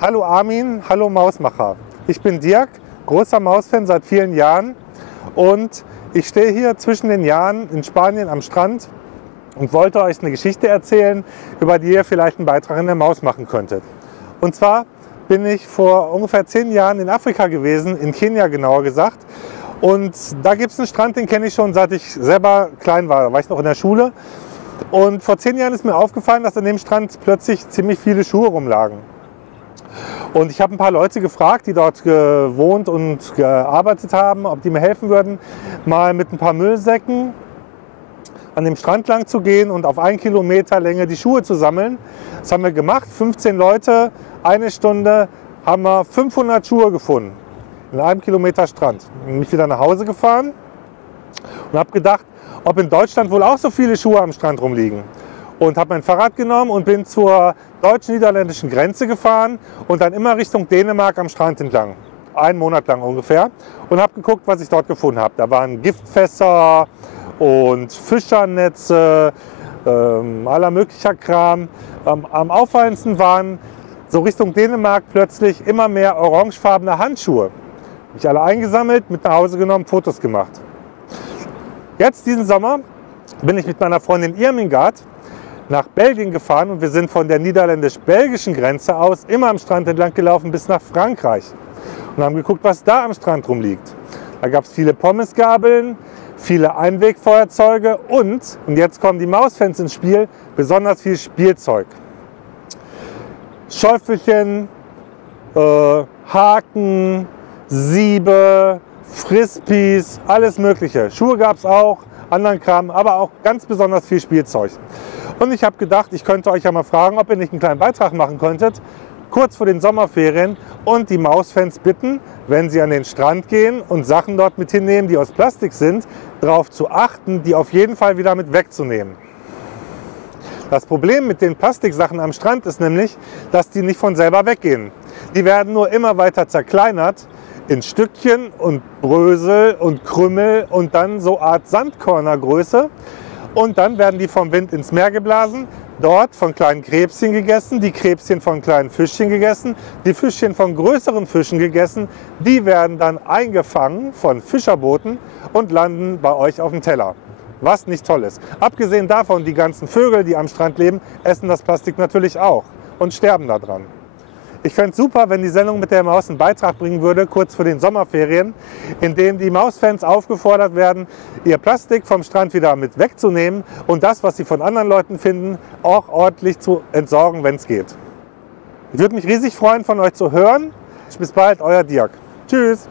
Hallo Armin, hallo Mausmacher. Ich bin Dirk, großer Mausfan seit vielen Jahren und ich stehe hier zwischen den Jahren in Spanien am Strand und wollte euch eine Geschichte erzählen, über die ihr vielleicht einen Beitrag in der Maus machen könntet. Und zwar bin ich vor ungefähr 10 Jahren in Afrika gewesen, in Kenia genauer gesagt. Und da gibt es einen Strand, den kenne ich schon, seit ich selber klein war. Da war ich noch in der Schule. Und vor 10 Jahren ist mir aufgefallen, dass an dem Strand plötzlich ziemlich viele Schuhe rumlagen. Und ich habe ein paar Leute gefragt, die dort gewohnt und gearbeitet haben, ob die mir helfen würden, mal mit ein paar Müllsäcken an dem Strand lang zu gehen und auf 1 Kilometer Länge die Schuhe zu sammeln. Das haben wir gemacht, 15 Leute, 1 Stunde haben wir 500 Schuhe gefunden in 1 Kilometer Strand. Bin ich wieder nach Hause gefahren und habe gedacht, ob in Deutschland wohl auch so viele Schuhe am Strand rumliegen. Und habe mein Fahrrad genommen und bin zur deutsch-niederländischen Grenze gefahren und dann immer Richtung Dänemark am Strand entlang. 1 Monat lang ungefähr. Und habe geguckt, was ich dort gefunden habe. Da waren Giftfässer und Fischernetze, aller möglicher Kram. Am auffallendsten waren so Richtung Dänemark plötzlich immer mehr orangefarbene Handschuhe. Habe ich alle eingesammelt, mit nach Hause genommen, Fotos gemacht. Jetzt diesen Sommer bin ich mit meiner Freundin Irmingard nach Belgien gefahren und wir sind von der niederländisch-belgischen Grenze aus immer am Strand entlang gelaufen bis nach Frankreich und haben geguckt, was da am Strand rumliegt. Da gab es viele Pommesgabeln, viele Einwegfeuerzeuge und jetzt kommen die Mausfans ins Spiel, besonders viel Spielzeug. Schäufelchen, Haken, Siebe, Frisbees, alles mögliche. Schuhe gab es auch, anderen Kram, aber auch ganz besonders viel Spielzeug. Und ich habe gedacht, ich könnte euch ja mal fragen, ob ihr nicht einen kleinen Beitrag machen könntet, kurz vor den Sommerferien und die Mausfans bitten, wenn sie an den Strand gehen und Sachen dort mit hinnehmen, die aus Plastik sind, darauf zu achten, die auf jeden Fall wieder mit wegzunehmen. Das Problem mit den Plastiksachen am Strand ist nämlich, dass die nicht von selber weggehen. Die werden nur immer weiter zerkleinert in Stückchen und Brösel und Krümmel und dann so Art Sandkörnergröße. Und dann werden die vom Wind ins Meer geblasen, dort von kleinen Krebschen gegessen, die Krebschen von kleinen Fischchen gegessen, die Fischchen von größeren Fischen gegessen. Die werden dann eingefangen von Fischerbooten und landen bei euch auf dem Teller. Was nicht toll ist. Abgesehen davon, die ganzen Vögel, die am Strand leben, essen das Plastik natürlich auch und sterben daran. Ich fände es super, wenn die Sendung mit der Maus einen Beitrag bringen würde, kurz vor den Sommerferien, in dem die Mausfans aufgefordert werden, ihr Plastik vom Strand wieder mit wegzunehmen und das, was sie von anderen Leuten finden, auch ordentlich zu entsorgen, wenn es geht. Ich würde mich riesig freuen, von euch zu hören. Bis bald, euer Dirk. Tschüss.